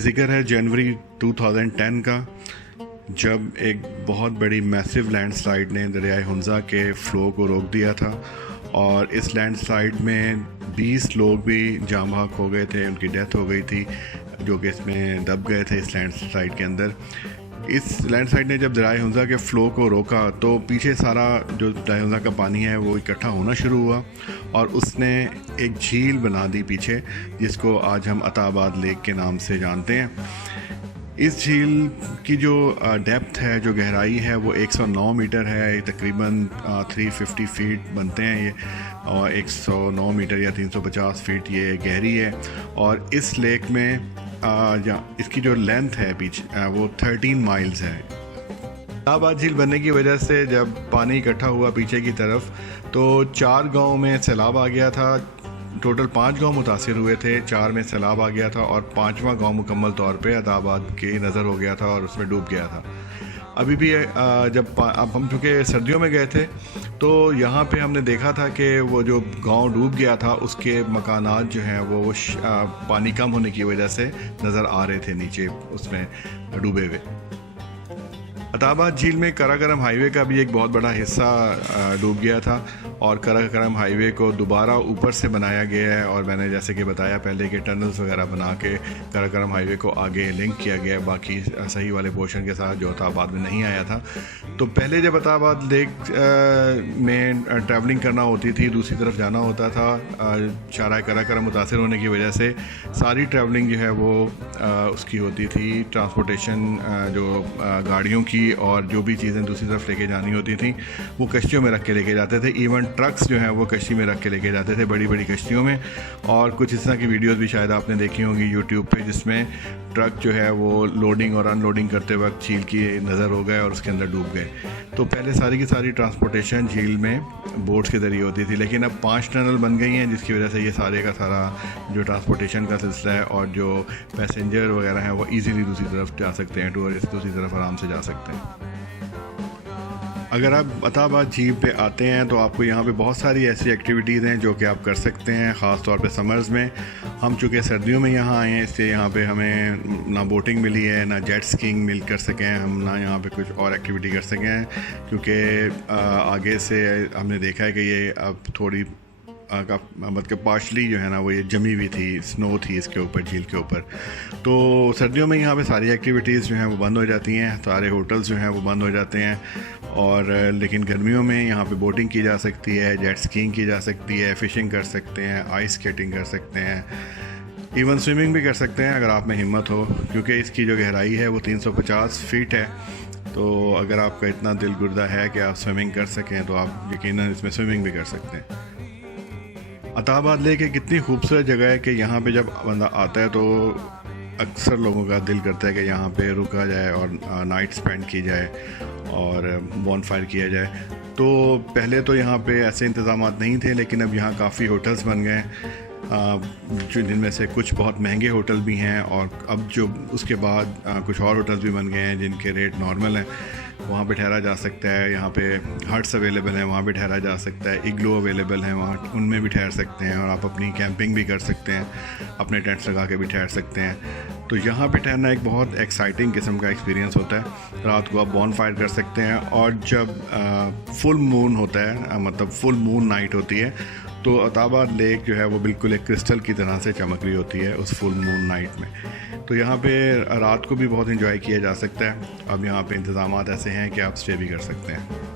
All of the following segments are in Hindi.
ज़िक्र है जनवरी 2010 का, जब एक बहुत बड़ी मैसिव लैंडस्लाइड ने दरियाए हुंज़ा के फ़्लो को रोक दिया था और इस लैंडस्लाइड में 20 लोग भी जाम बहक हो गए थे, उनकी डेथ हो गई थी जो कि इसमें दब गए थे इस लैंडस्लाइड के अंदर। इस लैंडस्लाइड ने जब दरियाए हुंज़ा के फ़्लो को रोका तो पीछे सारा जो दरियाए हुंज़ा का पानी है वो इकट्ठा होना शुरू हुआ और उसने एक झील बना दी पीछे, जिसको आज हम अताबाद लेक के नाम से जानते हैं। इस झील की जो डेप्थ है, जो गहराई है, वो 109 मीटर है। तकरीबन 350 फीट बनते हैं ये, और 109 मीटर या 350 फीट ये गहरी है। और इस लेक में इसकी जो लेंथ है पीछे वो 13 माइल्स है। अताबाद झील बनने की वजह से जब पानी इकट्ठा हुआ पीछे की तरफ तो 4 गांव में सैलाब आ गया था। टोटल 5 गांव मुतासिर हुए थे, 4 में सैलाब आ गया था और 5वां गांव मुकम्मल तौर पे अताबाद के नज़र हो गया था और उसमें डूब गया था। अभी भी जब अब हम चूँकि सर्दियों में गए थे तो यहाँ पे हमने देखा था कि वो जो गांव डूब गया था उसके मकानात जो हैं वो पानी कम होने की वजह से नज़र आ रहे थे नीचे उसमें डूबे हुए। अताबाद झील में कराकरम हाईवे का भी एक बहुत बड़ा हिस्सा डूब गया था और कराकरम हाईवे को दोबारा ऊपर से बनाया गया है और मैंने जैसे कि बताया पहले कि टनल्स वगैरह बना के कराकरम हाईवे को आगे लिंक किया गया है बाकी सही वाले पोर्शन के साथ जो अताबाद में नहीं आया था। तो पहले जब अताबाद लेक में ट्रैवलिंग करना होती थी, दूसरी तरफ जाना होता था, शारा कराकरम मुतासिर होने की वजह से सारी ट्रैवलिंग जो है वो उसकी होती थी, ट्रांसपोर्टेशन जो गाड़ियों की और जो भी चीज़ें दूसरी तरफ लेके जानी होती थी वो कश्तियों में रख के लेके जाते थे। इवन ट्रक्स जो हैं वो कश्ती में रख के लेके जाते थे, बड़ी बड़ी कश्तियों में। और कुछ इस तरह की वीडियोस भी शायद आपने देखी होंगी यूट्यूब पे, जिसमें ट्रक जो है वो लोडिंग और अनलोडिंग करते वक्त झील की नज़र हो गए और उसके अंदर डूब गए। तो पहले सारी की सारी ट्रांसपोर्टेशन झील में बोट्स के ज़रिए होती थी, लेकिन अब 5 टनल बन गई हैं जिसकी वजह से ये सारे का सारा जो ट्रांसपोर्टेशन का सिलसिला है और जो पैसेंजर वगैरह हैं वो ईज़िली दूसरी तरफ जा सकते हैं, टूरिस्ट दूसरी तरफ आराम से जा सकते हैं। अगर आप अताबाद झील पे आते हैं तो आपको यहाँ पे बहुत सारी ऐसी एक्टिविटीज़ हैं जो कि आप कर सकते हैं, ख़ास तौर पे समर्स में। हम चूँकि सर्दियों में यहाँ आए हैं इसलिए यहाँ पे हमें ना बोटिंग मिली है, ना जेट स्कीइंग मिल कर सकें हम, ना यहाँ पे कुछ और एक्टिविटी कर सकें, क्योंकि आगे से हमने देखा है कि ये अब थोड़ी मतलब पार्शली जो है ना वो ये जमी हुई थी, स्नो थी इसके ऊपर, झील के ऊपर। तो सर्दियों में यहाँ पे सारी एक्टिविटीज़ जो हैं वो बंद हो जाती हैं, सारे होटल्स जो हैं वो बंद हो जाते हैं। और लेकिन गर्मियों में यहाँ पे बोटिंग की जा सकती है, जेट स्कीइंग की जा सकती है, फ़िशिंग कर सकते हैं, आइस स्केटिंग कर सकते हैं, इवन स्विमिंग भी कर सकते हैं अगर आप में हिम्मत हो, क्योंकि इसकी जो गहराई है वो 350 फीट है। तो अगर आपका इतना दिल गुर्दा है कि आप स्विमिंग कर सकें तो आप यकीनन इसमें स्विमिंग भी कर सकते हैं। अताबाद लेक एक इतनी खूबसूरत जगह है कि यहाँ पे जब बंदा आता है तो अक्सर लोगों का दिल करता है कि यहाँ पे रुका जाए और नाइट स्पेंड की जाए और बॉनफायर किया जाए। तो पहले तो यहाँ पे ऐसे इंतज़ाम नहीं थे, लेकिन अब यहाँ काफ़ी होटल्स बन गए जो जिनमें से कुछ बहुत महंगे होटल भी हैं और अब जो उसके बाद कुछ और होटल्स भी बन गए हैं जिनके रेट नॉर्मल हैं, वहाँ पे ठहरा जा सकता है। यहाँ पे हट्स अवेलेबल हैं, वहाँ पे ठहरा जा सकता है, इग्लू अवेलेबल हैं, वहाँ उनमें भी ठहर सकते हैं और आप अपनी कैंपिंग भी कर सकते हैं, अपने टेंट्स लगा के भी ठहर सकते हैं। तो यहाँ पे ठहरना एक बहुत एक्साइटिंग किस्म का एक्सपीरियंस होता है। रात को आप बॉनफायर कर सकते हैं और जब फुल मून होता है, मतलब फुल मून नाइट होती है, तो अताबाद लेक जो है वो बिल्कुल एक क्रिस्टल की तरह से चमक रही होती है उस फुल मून नाइट में। तो यहाँ पे रात को भी बहुत एंजॉय किया जा सकता है। अब यहाँ पे इंतज़ामात ऐसे हैं कि आप स्टे भी कर सकते हैं।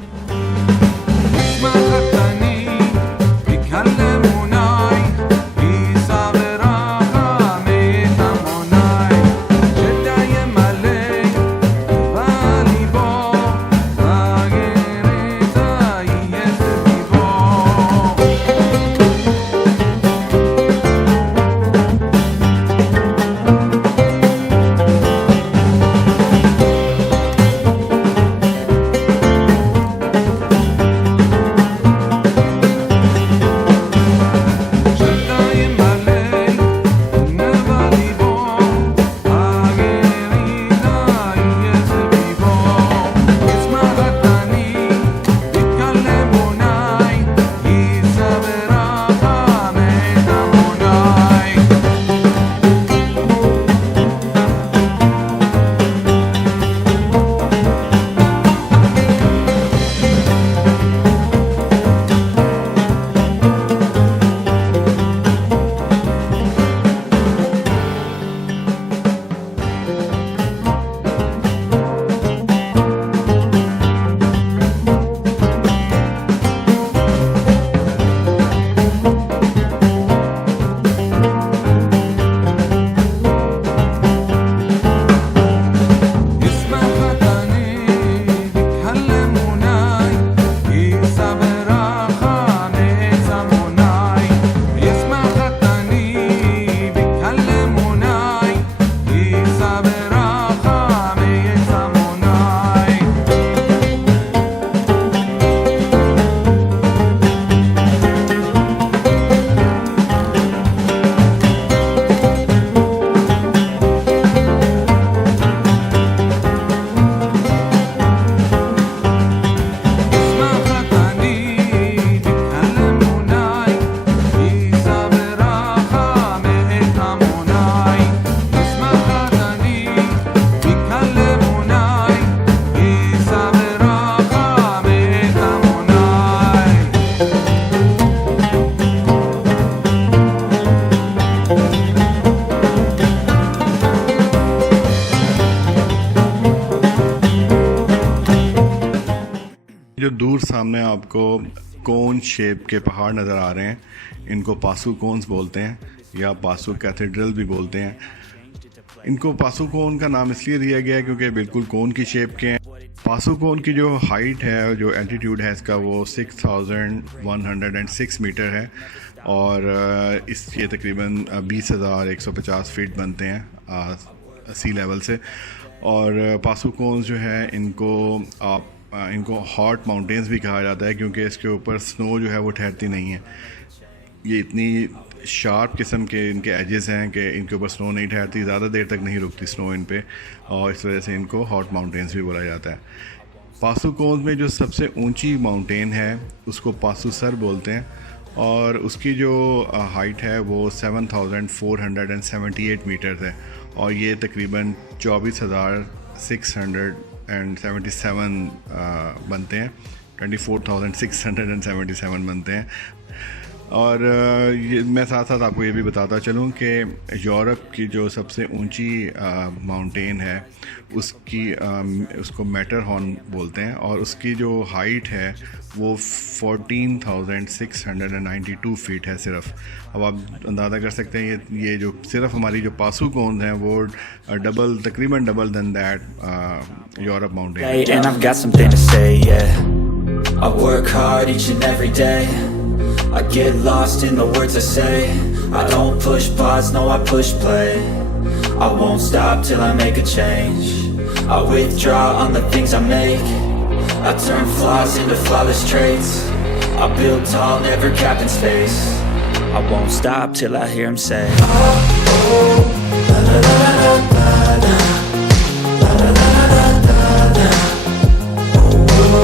दूर सामने आपको कोन शेप के पहाड़ नज़र आ रहे हैं, इनको पासू कोन्स बोलते हैं या पासू कैथेड्रल भी बोलते हैं। इनको पासू कोन का नाम इसलिए दिया गया है क्योंकि बिल्कुल कोन की शेप के हैं। पासू कोन की जो हाइट है, जो एल्टीट्यूड है इसका, वो 6106 मीटर है और ये तकरीबन 20,150 फीट बनते हैं सी लेवल से। और पासू कोन्स जो है इनको हॉट माउंटेन्स भी कहा जाता है क्योंकि इसके ऊपर स्नो जो है वो ठहरती नहीं है। ये इतनी शार्प किस्म के इनके एजेस हैं कि इनके ऊपर स्नो नहीं ठहरती, ज़्यादा देर तक नहीं रुकती स्नो इन पे, और इस वजह से इनको हॉट माउंटेन्स भी बोला जाता है। पासू कोन्स में जो सबसे ऊंची माउंटेन है उसको पासू सर बोलते हैं और उसकी जो हाइट है वो 7478 मीटर है और ये तकरीबन 24,677 बनते हैं, 24,677 बनते हैं। और मैं साथ साथ आपको ये भी बताता चलूँ कि यूरोप की जो सबसे ऊंची माउंटेन है उसको मैटरहॉर्न बोलते हैं और उसकी जो हाइट है वो 14,692 फीट है सिर्फ। अब आप अंदाज़ा कर सकते हैं ये जो सिर्फ हमारी जो पासू कोन्स हैं वो तकरीबन double than that Europe mountain. I work hard each and every day. I get lost in the words I say. I don't push pause, no I push play. I won't stop till I make a change. I withdraw on the things I make. I turn flaws into flawless traits. I build tall, never capped in space. I won't stop till I hear him say, oh, oh, la la la la la la, la la la la la la, oh, oh.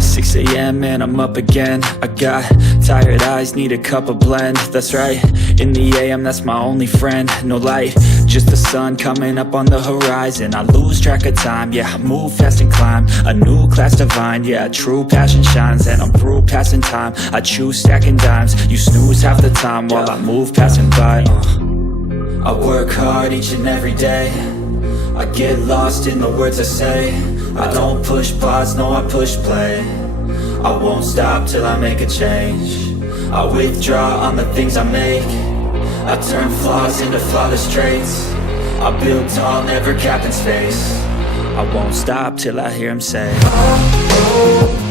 6 a.m. and I'm up again. I got tired eyes, need a cup of blend. That's right, in the AM, that's my only friend. No light, just the sun coming up on the horizon. I lose track of time, yeah, I move fast and climb a new class divine, yeah, true passion shines. And I'm through passing time, I choose stacking dimes. You snooze half the time while I move passing by. I work hard each and every day. I get lost in the words I say. I don't push pause, no I push play. I won't stop till I make a change. I withdraw on the things I make. I turn flaws into flawless traits. I build tall, never capped in space. I won't stop till I hear him say, oh, oh.